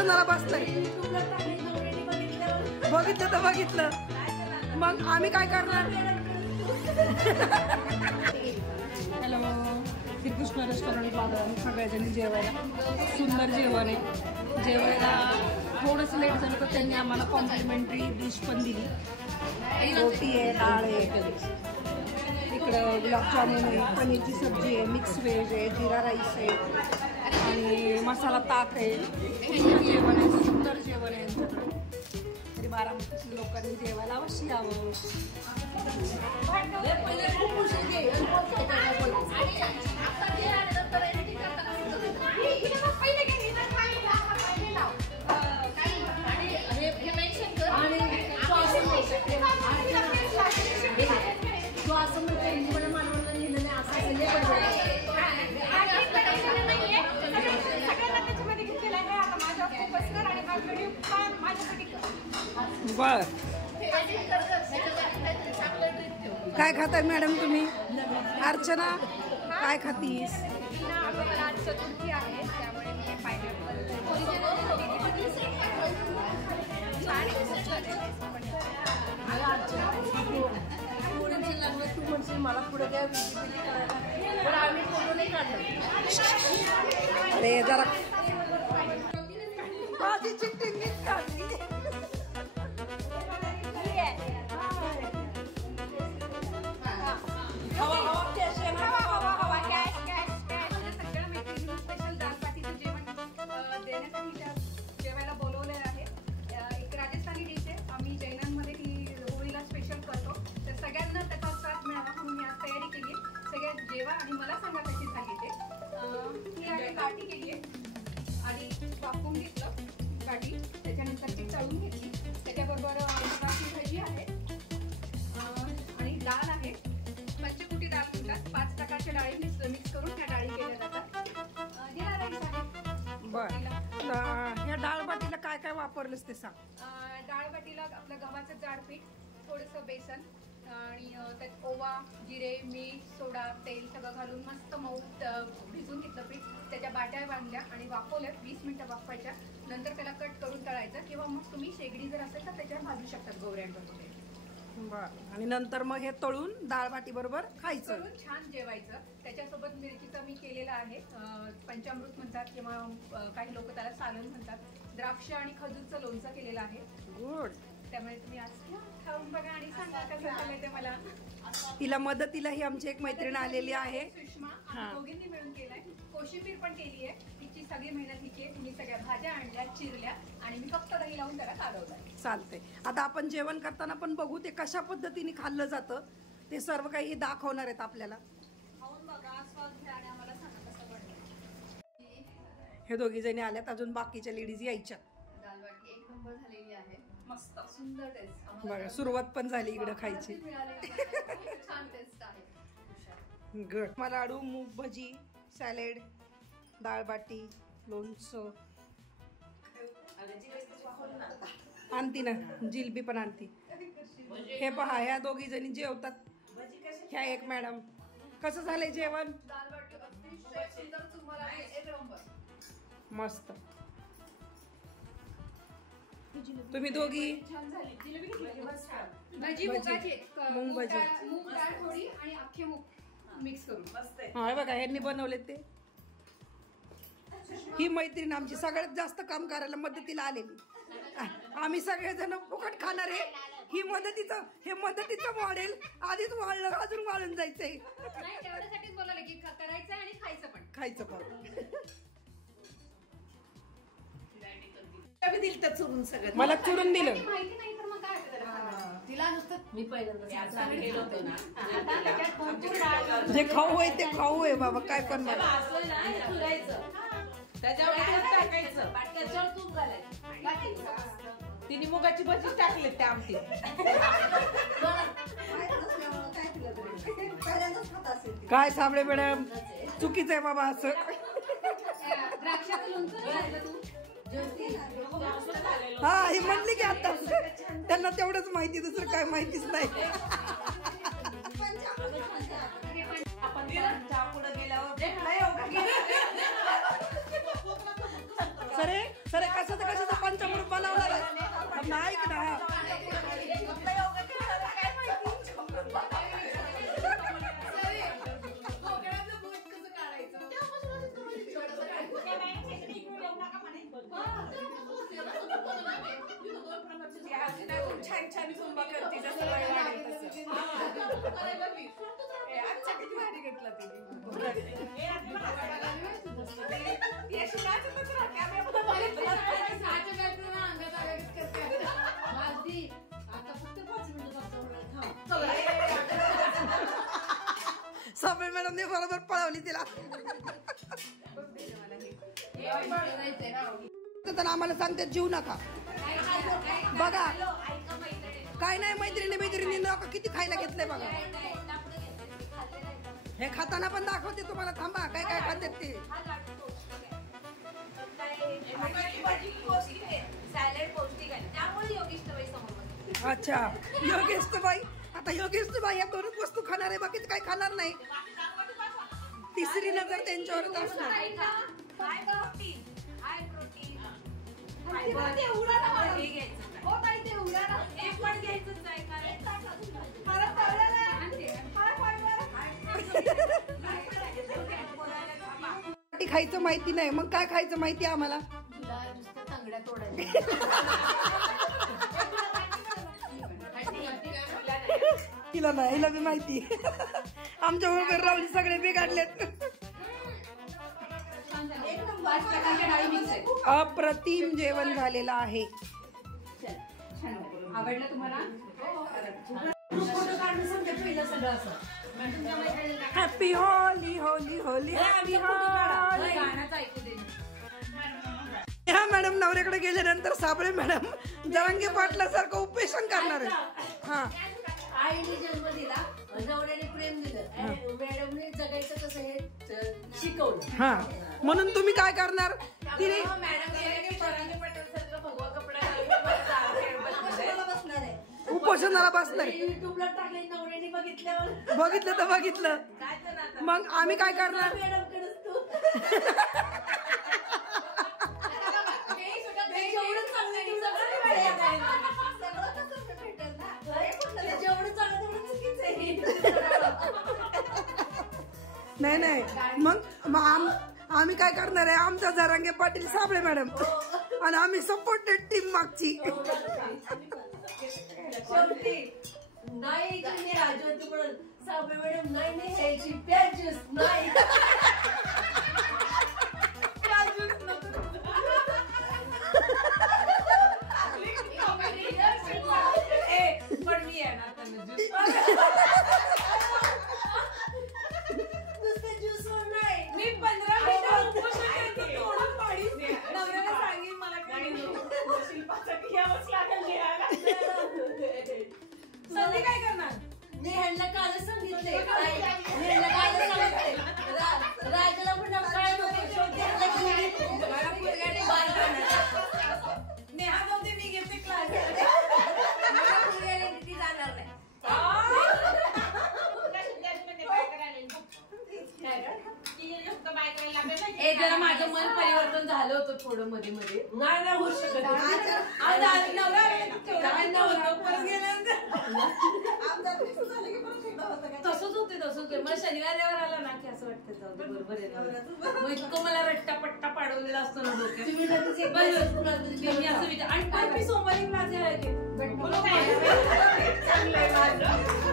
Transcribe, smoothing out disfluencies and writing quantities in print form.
दर्शनाला बसतोय. बघितलं तर बघितलं, मग आम्ही काय करणार. हॅलो, श्रीकृष्ण रेस्टॉरंट बाजार सगळ्याजणी जेवायला. सुंदर जेवण आहे. जेवायला थोडंसं लेट झालं तर त्यांनी आम्हाला कॉम्प्लिमेंटरी डिश पण दिली. रोटी आहे, डाळ आहे, इकडं गुलाबजामुन आहे, पनीरची सब्जी आहे, मिक्स व्हेज आहे, जिरा राईस आहे आणि मसाला ताक आहे. जेवण आहे, सुंदर जेवण आहे. तरी बारामती लोकांनी जेवायला अवश्य यावं. बर, काय खाताय मॅडम तुम्ही? अर्चना काय खातीस? चतुर्थी आहे त्यामुळे मी पायनॅपल तू म्हणशील मला पुढे काय पण आम्ही फोटो नाही काढला. अरे जरा माझी चिठ्ठी मीच काढली. जेवायला बोलवले आहे. एक राजस्थानी डिश आहे. आम्ही जैनांमध्ये ही होळीला स्पेशल करतो. तर सगळ्यांना त्याचा साथ मिळावा म्हणून मी आज तयारी केली. सगळ्यात जेवा आणि मला सांगा कशी झाली ते. ही आहे गाठी केली आहे आणि वाफवून घेतलं गाठी, त्याच्यानंतर ती तळून घेतली. त्याच्याबरोबर मुगाची भाजी आहे आणि डाळ आहे. पंचकुटी डाळ म्हणतात. 5 प्रकारच्या डाळी मिक्स करून त्या डाळी केल्या जातात. जिरा राईस आहे. बरं, ह्या डाळबाटीला काय काय वापरलंस ते सांग. डाळबाटीला आपलं गव्हाचं जाड पीठ, थोडंसं बेसन आणि त्यात ओवा, जिरे, मीठ, सोडा, तेल सगळं घालून मस्त मऊ भिजून घेतलं पीठ. त्याच्या बाट्या बांधल्या आणि वाफवल्या. 20 मिनिटं वाफवायच्या. नंतर त्याला कट करून तळायचं किंवा मग तुम्ही शेगडी जर असेल तर त्याच्यावर भाजू शकतात गोवऱ्यांवर. बर, आणि नंतर मग हे तळून डाळबाटी बरोबर खायचं. तळून छान जेवायचं. त्याच्यासोबत मिरचीचा मी केलेला आहे पंचामृत म्हणतात किंवा काही लोक त्याला सालन म्हणतात. द्राक्ष आणि खजूरचं लोणचं केलेलं आहे. गुड. त्यामुळे तुम्ही आज खाऊन बघा आणि सांगा कसं झालंय ते मला. तिला मदतीला ही आमची एक मैत्रीण आलेली आहे, सुषमा. आम्ही दोघींनी मिळून केलाय. कोशिंबीर पण केली आहे. तिची सगळी मेहनत हिची आहे. तुम्ही सगळ्या भाज्या आणल्या, चिरल्या आणि मी फक्त दही लावून त्याला कालवलंय. चालते. आता आपण जेवण करताना पण बघू ते कशा पद्धतीने खाल्लं जातं. ते सर्व काही दाखवणार आहेत आपल्याला. खाऊन बघा, स्वाद घ्या आणि आम्हाला सांगा कसं बनलं. हे दोघी जणी आल्यात, अजून बाकीच्या लेडीज यायच्या. दालबाटी 1 नंबर झालेली आहे. मस्त सुंदर टेस्ट. बघा, सुरुवात पण झाली इकडे खायची. छान टेस्ट आहे. गड, लाडू, मूग भजी, सॅलेड, डाळबाटी, लोणचं आणती ना, जिलबी पण आणती. हे पहा, ह्या दोघी जणी जेवतात. ह्या एक मॅडम. कसं झालंय जेवण? दालबाटी अतिशय सुंदर, तुम्हाला 1 नंबर. मस्त. तुम्ही दोघी भाजी मुगाची, मूग भजी, मूग डाळ थोडी आणि अख्खे मूग मिक्स करून. हा बघा, ह्यांनी बनवले ते. ही मैत्रीण आमची सगळ्यात जास्त काम करायला मदतीला आलेली. आम्ही सगळेजण फुकट खाणार आहे. हे मदतीचं मॉडेल आधीच वाळलं, अजून वाळून जायचंय. नाही, तेवढ्यासाठीच बोलायला की करायचं आणि खायचं पण. मला चुरून दिलं. माहिती नाही तर मग काय तिला नुसतं मी पहिल्यांदा जे खाऊ आहे ते खाऊ आहे बाबा, काय पण त्याच्यावर तूप घालायचं. तिने मुगाची भजी टाकले त्या आमटी. काय साबळे मॅडम, चुकीचं आहे बाबा असं. द्राक्षाचं लोणचं हा, ही म्हणली की आता त्यांना तेवढंच माहिती, दुसरं काय माहितीच नाही. पुढे गेल्यावर सरे कसं नाही ना. छान छान सुंबा करते जसं वय वाढेल तसं. आजच्या किती भारी घेतला तिने. यशी नाचतच राहते. आम्ही आपलं बघितलं. साबळे मॅडमने बरोबर पळवली तिला. तर आम्हाला सांगते जीव नका बघा. काय नाही मैत्रिणी नका किती खायला घेतलंय बघा. हे खाताना पण दाखवते तुम्हाला. थांबा काय काय खातात ते. अच्छा योगेशबाई. आता योगेशबाई या दोनच वस्तू खाणार आहे. बाकीच काही खाणार नाही. तिसरी नजर त्यांच्यावरच असणार. खायचं माहिती नाही मग काय खायचं माहिती आम्हाला. तिला नाही. हिला बी माहिती. आमच्या बरोबर राहून सगळे बिघडलेत. अप्रतिम जेवण झालेलं आहे. आवडलं तुम्हाला? Happy Holi Holi Holi happy Holy. ह्या मॅडम नवऱ्याकडे गेल्यानंतर साबळे मॅडम जरांगे पाटलासारखं उपेशन करणार आहे. हा आईने जन्म दिला, नवऱ्याने प्रेम दिलं, मॅडमने जगायचं कसं हे शिकवलं. हा म्हणून तुम्ही काय करणार. तिने उपोषणाला बसणार. युट्यूबला टाकले नवऱ्याने बघितल्यावर. बघितलं तर बघितलं. मग आम्ही काय करणार. मॅडमकडेच तू जेवढं चांगलं जेवढं चांगलं तेवढं चुकीचं आहे. नाही मग आम्ही काय करणार आहे. आमचा जरांगे पाटील साबळे मॅडम आणि आम्ही सपोर्टेड टीम मागची. शेवटी नाही तुम्ही राजवती म्हणून साबळे मॅडम नाही यायची प्याजूस नाही. पण मी येणार नुसते ज्यूस नाही. मी 15 मिनिटं तोडून पाडीच नवऱ्याला सांगेन मला काही शिल्पाचं घ्यावंच लागेल लिहायला. संधी काय करणार. मी ह्यांना कालच सांगितले. ह्यांना कालच सांगितले. राजाला पण काय नेहा जाऊदे मी घेते क्लास. जाणार नाही. जरा माझं मन परिवर्तन झालं होतं थोडं मध्ये मध्ये. नाही होऊ शकत. तसंच होते मग शनिवार रविवार आला ना की असं वाटतं जाऊ दे बरोबर आहे. मग इतकं मला रट्टा पट्टा पाडवलेला असतो ना डोक्यात. आणि पण मी सोमवारी क्लास घ्यायला चांगलं आहे माझं.